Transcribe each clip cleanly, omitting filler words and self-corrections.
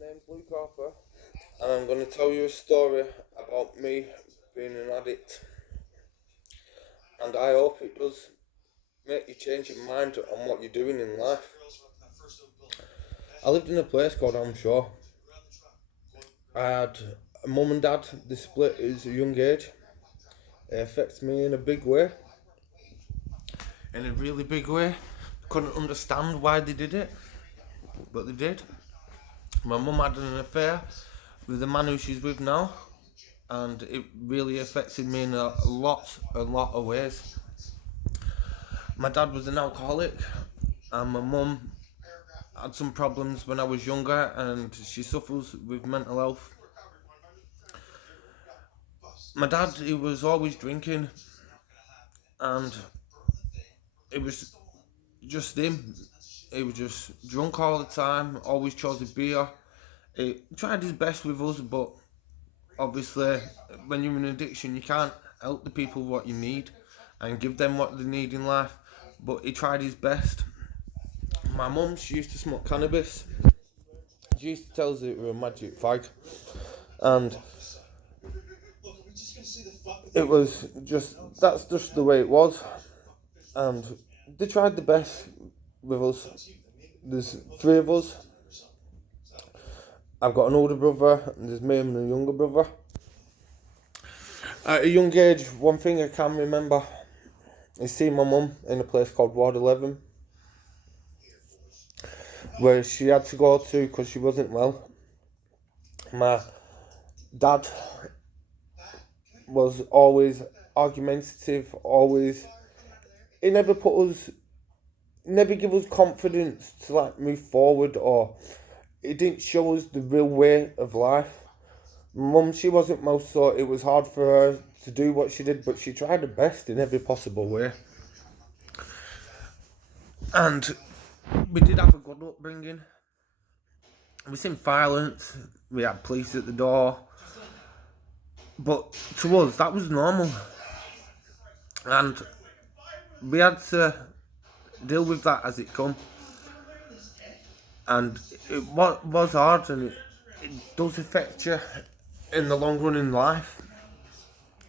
My name's Harper, and I'm going to tell you a story about me being an addict. And I hope it does make you change your mind on what you're doing in life. I lived in a place called Shore. I had a mum and dad. They split at a young age. It affects me in a big way. In a really big way. Couldn't understand why they did it, but they did. My mum had an affair with the man who she's with now, and it really affected me in a lot of ways. My dad was an alcoholic, and my mum had some problems when I was younger, and she suffers with mental health. My dad, he was always drinking, and it was just him. He was just drunk all the time, always chose a beer. He tried his best with us, but obviously, when you're in addiction, you can't help the people what you need and give them what they need in life. But he tried his best. My mum, she used to smoke cannabis. She used to tell us it was a magic fag, and it was that's just the way it was. And they tried the best with us. There's three of us. I've got an older brother, and there's me and a younger brother. At a young age, one thing I can remember is seeing my mum in a place called Ward 11, where she had to go to because she wasn't well. My dad was always argumentative, he never never give us confidence to move forward, or he didn't show us the real way of life. Mum, she wasn't well, so it was hard for her to do what she did, but she tried her best in every possible way. And we did have a good upbringing. We seen violence, we had police at the door, but to us that was normal, and we had to deal with that as it come. And it was hard, and it does affect you in the long run in life.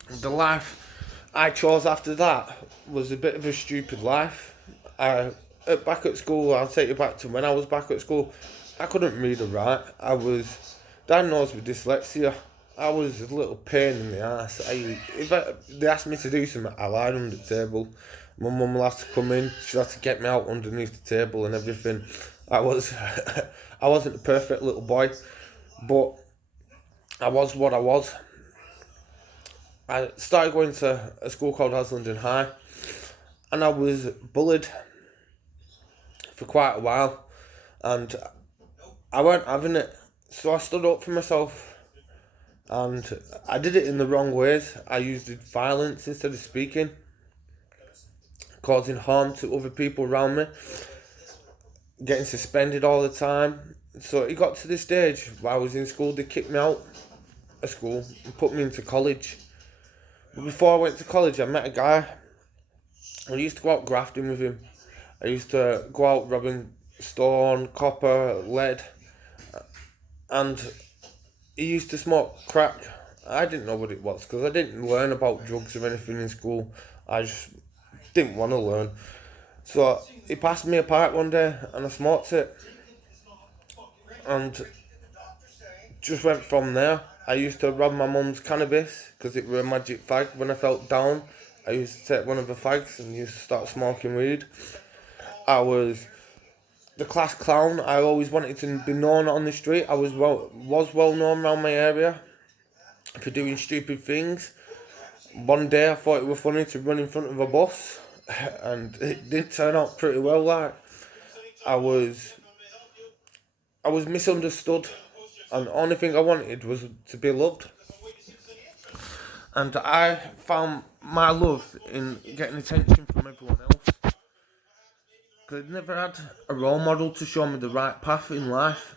The life I chose after that was a bit of a stupid life. Back at school, I'll take you back to when I was back at school. I couldn't read or write. I was diagnosed with dyslexia. I was a little pain in the ass. They asked me to do something, I lied under the table. My mum will have to come in. She had to get me out underneath the table and everything. I wasn't a perfect little boy, but I was what I was. I started going to a school called Haslingden High, and I was bullied for quite a while, and I weren't having it. So I stood up for myself, and I did it in the wrong ways. I used violence instead of speaking, causing harm to other people around me, getting suspended all the time. So it got to this stage where I was in school. They kicked me out of school and put me into college. But before I went to college, I met a guy. I used to go out grafting with him. I used to go out robbing stone, copper, lead, and he used to smoke crack. I didn't know what it was because I didn't learn about drugs or anything in school. I just didn't want to learn. So he passed me a pipe one day and I smoked it, and just went from there. I used to rob my mum's cannabis because it was a magic fag. When I felt down, I used to take one of the fags and used to start smoking weed. I was the class clown. I always wanted to be known on the street. I was well known around my area for doing stupid things. One day I thought it was funny to run in front of a bus, and it did turn out pretty well. I was misunderstood, and the only thing I wanted was to be loved. And I found my love in getting attention from everyone else. Because I'd never had a role model to show me the right path in life.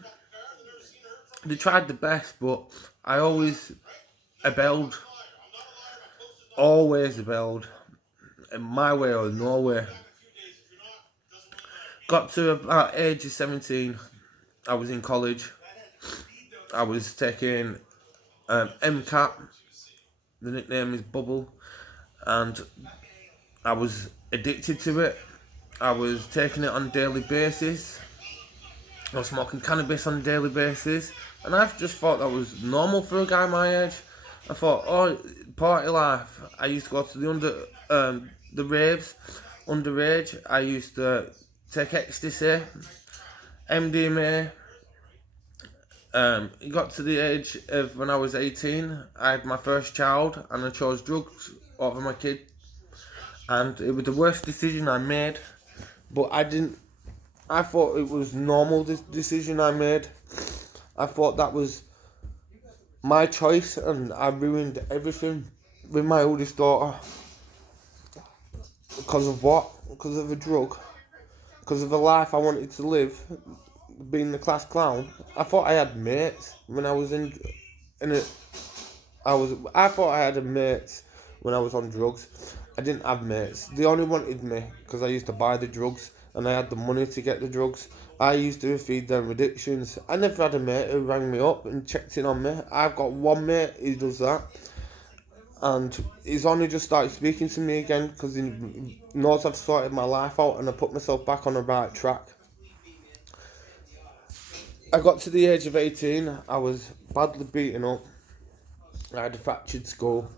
They tried the best, but I always rebelled. Always rebelled. In my way or no way. Got to about age of 17. I was in college. I was taking MCAT, the nickname is Bubble, and I was addicted to it. I was taking it on a daily basis. I was smoking cannabis on a daily basis, and I just thought that was normal for a guy my age. I thought, oh, party life. I used to go to the raves, underage. I used to take ecstasy, MDMA. It got to the age of when I was 18. I had my first child, and I chose drugs over my kid, and it was the worst decision I made. But I didn't. I thought it was normal, this decision I made. I thought that was my choice, and I ruined everything with my oldest daughter. Because of what? Because of a drug. Because of the life I wanted to live, being the class clown. I thought I had mates when I was in a. I thought I had a mates when I was on drugs. I didn't have mates. They only wanted me because I used to buy the drugs and I had the money to get the drugs. I used to feed them addictions. I never had a mate who rang me up and checked in on me. I've got one mate who does that, and he's only just started speaking to me again because he knows I've sorted my life out and I put myself back on the right track. I got to the age of 18. I was badly beaten up. I had a fractured skull.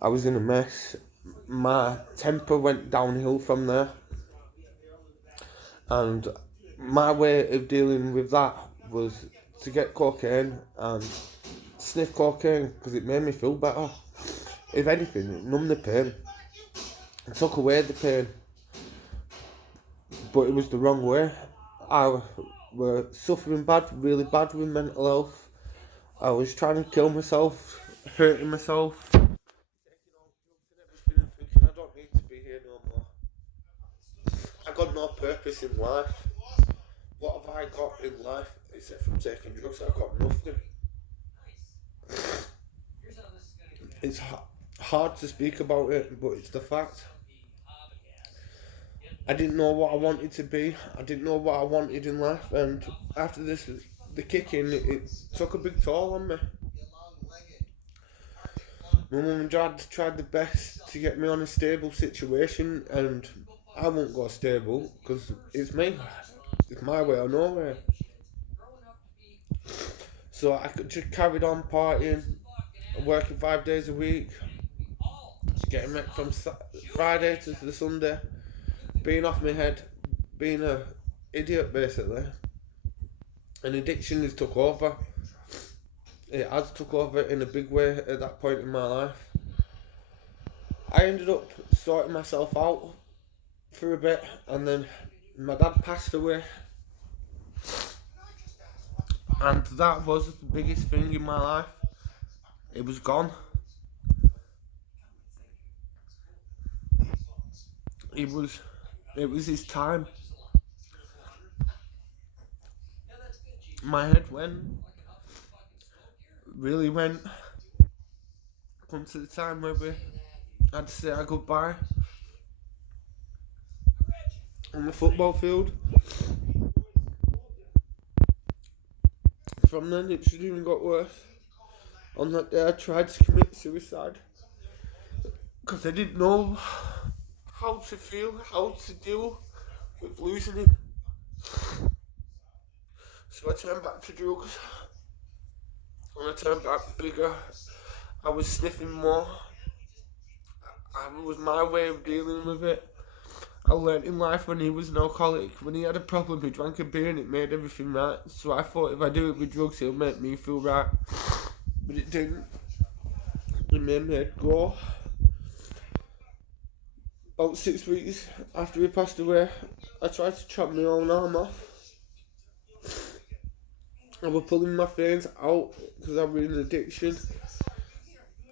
I was in a mess. My temper went downhill from there. And my way of dealing with that was to get cocaine and sniff cocaine because it made me feel better. If anything, it numbed the pain. It took away the pain. But it was the wrong way. I was suffering really bad with mental health. I was trying to kill myself, hurting myself. Thinking I don't need to be here no more. I got no purpose in life. What have I got in life except from taking drugs? I've got nothing. It's hard to speak about it, but it's the fact. I didn't know what I wanted to be. I didn't know what I wanted in life, and after this, the kicking, it took a big toll on me. My mum and dad tried the best to get me on a stable situation, and I won't go stable because it's me. It's my way or no way. So I could just carried on partying, working 5 days a week, getting wrecked from Friday to the Sunday, being off my head, being a idiot basically. And addiction has took over. It has took over in a big way at that point in my life. I ended up sorting myself out for a bit, and then my dad passed away. And that was the biggest thing in my life. It was gone. It was his time. My head really went. Come to the time where we had to say our goodbye on the football field. From then it should even got worse. On that day I tried to commit suicide because I didn't know how to feel, how to deal with losing him. So I turned back to drugs, and I turned back bigger. I was sniffing more. It was my way of dealing with it. I learnt in life when he was an alcoholic. When he had a problem, he drank a beer and it made everything right. So I thought if I do it with drugs, it'll make me feel right. But it didn't. It made me go. About 6 weeks after he passed away, I tried to chop my own arm off. I was pulling my veins out because I was in addiction.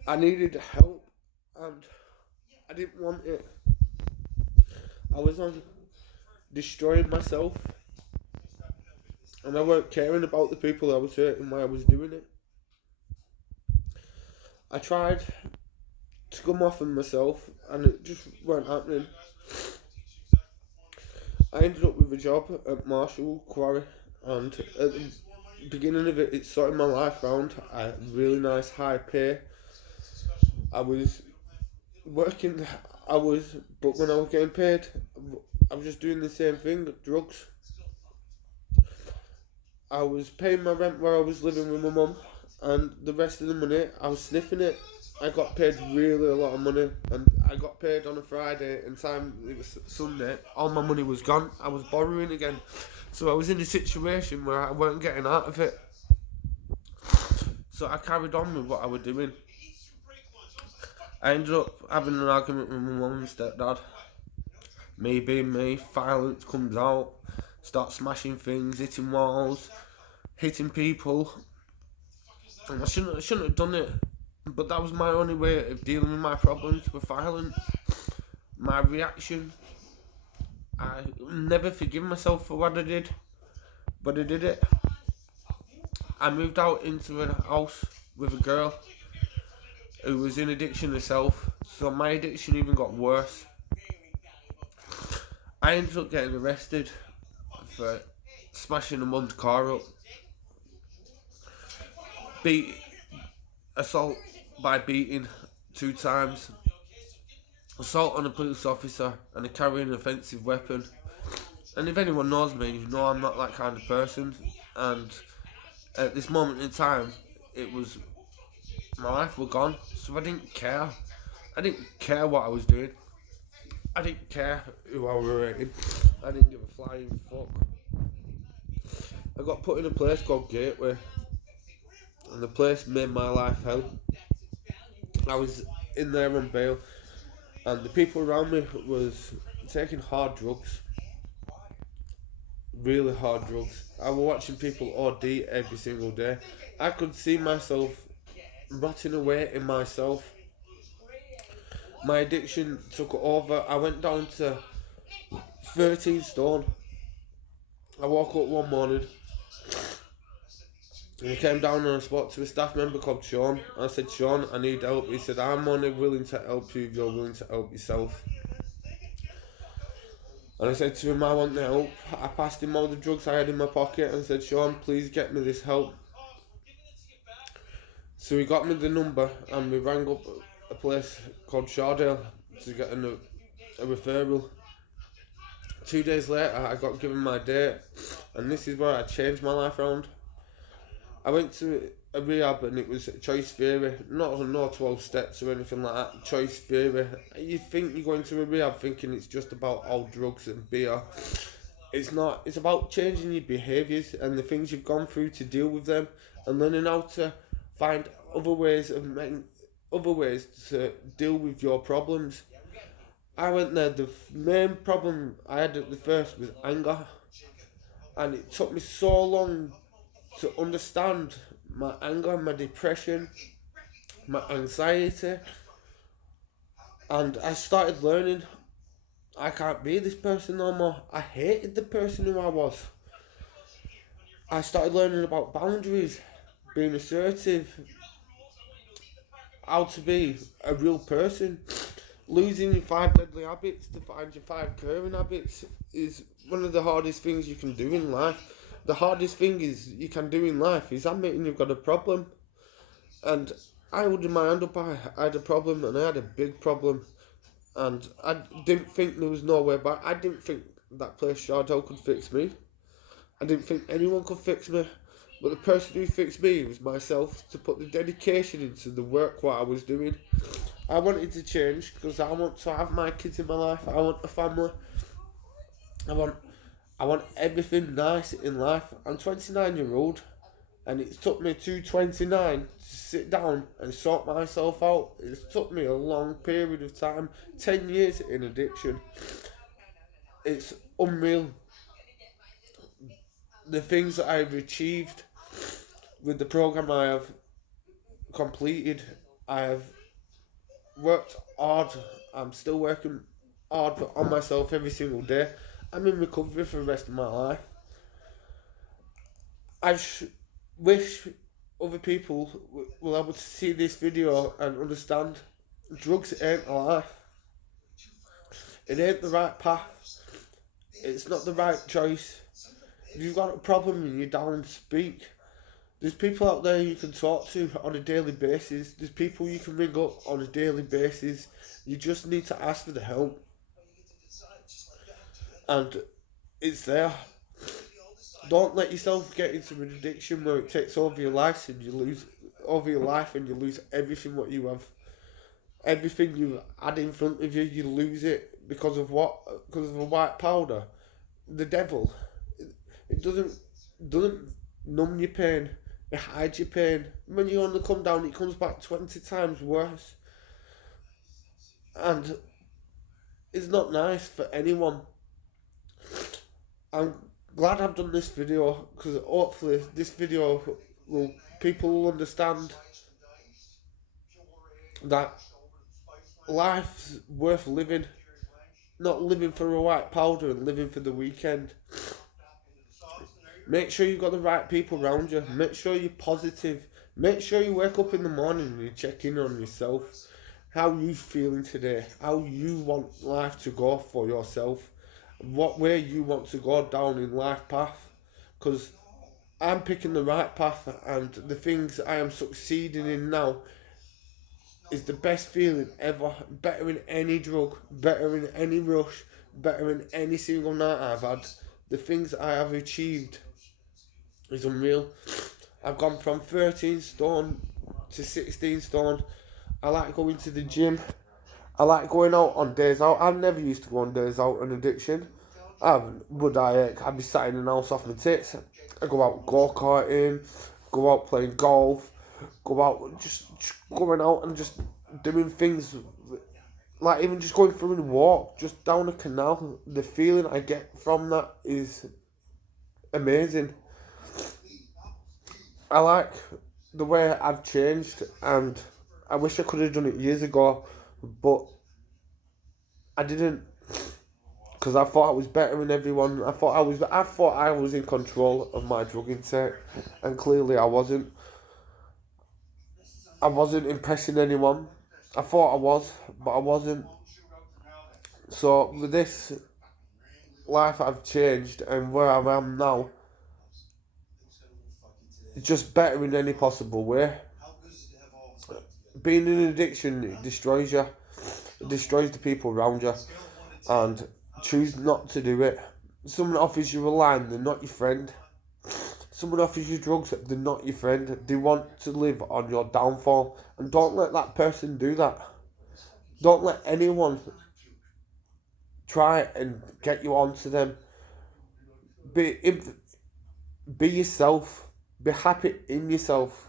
I needed help and I didn't want it. I was on destroying myself, and I weren't caring about the people I was hurting while I was doing it. I tried to come off of myself and it just weren't happening. I ended up with a job at Marshall Quarry, and at the beginning of it, it sorted my life round. I had really nice high pay. I was working hours, but when I was getting paid, I was just doing the same thing, drugs. I was paying my rent where I was living with my mum, and the rest of the money I was sniffing it. I got paid really a lot of money, and I got paid on a Friday, and time it was Sunday. All my money was gone. I was borrowing again, so I was in a situation where I weren't getting out of it. So I carried on with what I was doing. I ended up having an argument with my mum and stepdad. Me being me, violence comes out, start smashing things, hitting walls, hitting people. And I shouldn't have done it, but that was my only way of dealing with my problems with violence. My reaction, I never forgive myself for what I did, but I did it. I moved out into a house with a girl who was in addiction herself, so my addiction even got worse. I ended up getting arrested for smashing a mum's car up, assault by beating 2 times, assault on a police officer, and carrying an offensive weapon. And if anyone knows me, you know I'm not that kind of person. And at this moment in time, it was my life was gone, so I didn't care. I didn't care what I was doing. I didn't care who I was rating. I didn't give a flying fuck. I got put in a place called Gateway, and the place made my life hell. I was in there on bail, and the people around me was taking hard drugs, really hard drugs. I was watching people OD every single day. I could see myself rotting away in myself. My addiction took over. I went down to 13 stone. I woke up one morning and I came down on a spot to a staff member called Sean. I said, Sean, I need help. He said, I'm only willing to help you if you're willing to help yourself. And I said to him, I want the help. I passed him all the drugs I had in my pocket and said, Sean, please get me this help. So he got me the number and we rang up a place called Shawdale to get a referral. 2 days later, I got given my date, and this is where I changed my life around. I went to a rehab and it was choice theory, not no 12 steps or anything like that, choice theory. You think you're going to a rehab thinking it's just about all drugs and beer. It's not, it's about changing your behaviours and the things you've gone through to deal with them, and learning how to find other ways to deal with your problems. I went there, the main problem I had at the first was anger, and it took me so long to understand my anger, my depression, my anxiety, and I started learning I can't be this person no more. I hated the person who I was. I started learning about boundaries, being assertive, how to be a real person. Losing your 5 deadly habits to find your 5 caring habits is one of the hardest things you can do in life. The hardest thing you can do in life is admitting you've got a problem. And I holding my hand up, I had a problem, and I had a big problem. And I didn't think there was no way back. I didn't think that place Shardell could fix me. I didn't think anyone could fix me. But the person who fixed me was myself, to put the dedication into the work what I was doing. I wanted to change because I want to have my kids in my life. I want a family. I want everything nice in life. I'm 29-year-old, and it's took me to 29 to sit down and sort myself out. It's took me a long period of time, 10 years in addiction. It's unreal. The things that I've achieved with the program I have completed, I have worked hard. I'm still working hard on myself every single day. I'm in recovery for the rest of my life. I wish other people will able to see this video and understand drugs ain't a life. It ain't the right path. It's not the right choice. If you've got a problem and you're down, speak. There's people out there you can talk to on a daily basis. There's people you can ring up on a daily basis. You just need to ask for the help, and it's there. Don't let yourself get into an addiction where it takes over your life and you lose everything what you have. Everything you had in front of you, you lose it because of what? Because of a white powder. The devil. It doesn't numb your pain. It hides your pain. When you only come down, it comes back 20 times worse. And it's not nice for anyone. I'm glad I've done this video because hopefully this video will people will understand that life's worth living, not living for a white powder and living for the weekend. Make sure you've got the right people around you. Make sure you're positive. Make sure you wake up in the morning and you check in on yourself. How you feeling today? How you want life to go for yourself? What way you want to go down in life path? Because I'm picking the right path, and the things I am succeeding in now is the best feeling ever. Better in any drug, better in any rush, better in any single night I've had. The things I have achieved is unreal. I've gone from 13 stone to 16 stone. I like going to the gym. I like going out on days out. I never used to go on days out on addiction. I'd be sat in the house off my tits. I go out go-karting, go out playing golf, go out just going out and just doing things, like even just going for a walk, just down a canal. The feeling I get from that is amazing. I like the way I've changed, and I wish I could have done it years ago, but I didn't, because I thought I was better than everyone. I thought I was in control of my drug intake, and clearly I wasn't. I wasn't impressing anyone. I thought I was, but I wasn't. So with this life I've changed and where I am now, it's just better in any possible way. Being in an addiction, it destroys you. It destroys the people around you. And choose not to do it. Someone offers you a line, they're not your friend. Someone offers you drugs, they're not your friend. They want to live on your downfall. And don't let that person do that. Don't let anyone try and get you onto them. Be yourself. Be happy in yourself.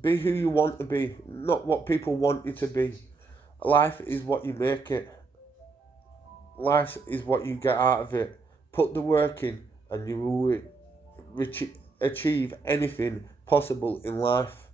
Be who you want to be, not what people want you to be. Life is what you make it. Life is what you get out of it. Put the work in and you will achieve anything possible in life.